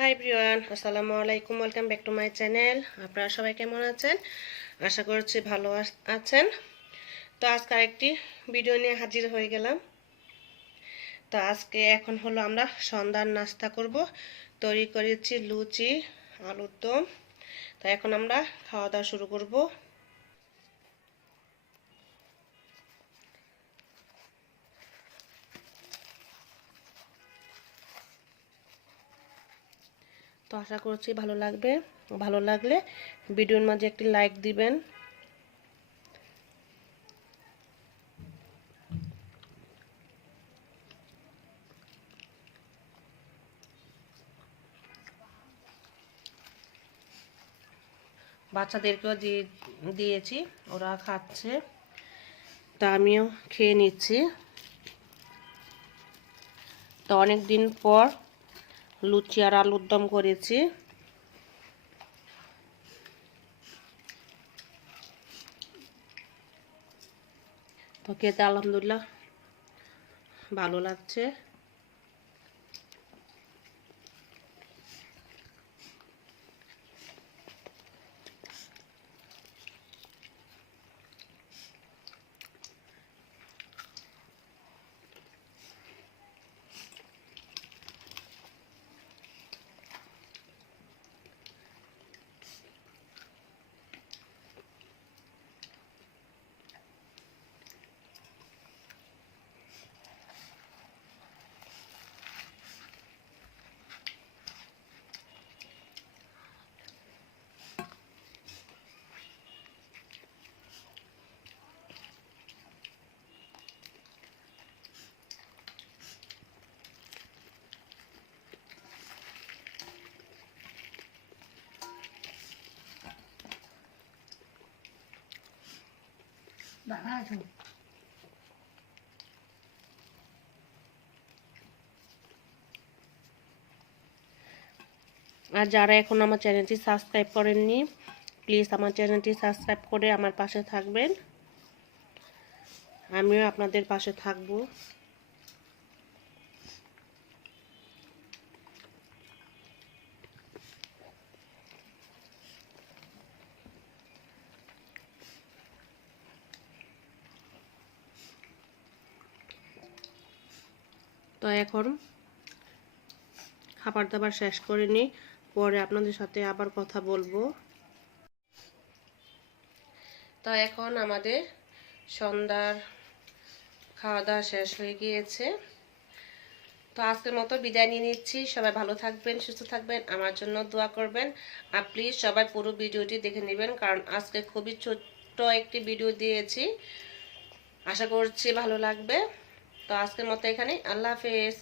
Hi everyone, আসসালামু আলাইকুম। Welcome back to my channel. আপনারা সবাই কেমন আছেন? আশা করছি ভালো আছেন। তো আজকে আরেকটি ভিডিও নিয়ে হাজির হয়ে গেলাম। তো আজকে এখন হলো আমরা সন্ধ্যার নাস্তা করব। তৈরি করেছি লুচি, আলুর দম। তো এখন আমরা খাওয়া দাওয়া শুরু করব। তো আশা করছি ভালো লাগবে। ভালো লাগলে ভিডিওর মাঝে একটি লাইক দিবেন। বাচ্চাদেরকেও দিয়েছি, ওরা খাচ্ছে। তা আমিও খেয়ে নিচ্ছি। তো অনেক দিন পর লুচি আর আলুর দম করেছি। তো খেতে আলহামদুলিল্লাহ ভালো লাগছে। আর যারা এখন আমার চ্যানেলটি সাবস্ক্রাইব করেননি, প্লিজ আমার চ্যানেলটি সাবস্ক্রাইব করে আমার পাশে থাকবেন। আমিও আপনাদের পাশে থাকব। তো এখন খাবার দাবার শেষ করে নিই, পরে আপনাদের সাথে আবার কথা বলবো। তো এখন আমাদের সন্ধ্যার খাওয়া দাওয়া শেষ হয়ে গিয়েছে। তো আজকের মতো বিদায় নিয়ে নিচ্ছি। সবাই ভালো থাকবেন, সুস্থ থাকবেন, আমার জন্য দোয়া করবেন। আর প্লিজ সবাই পুরো ভিডিওটি দেখে নেবেন, কারণ আজকে খুবই ছোট্ট একটি ভিডিও দিয়েছি। আশা করছি ভালো লাগবে। তো আজকের মতো এখানে, আল্লাহ হাফেজ।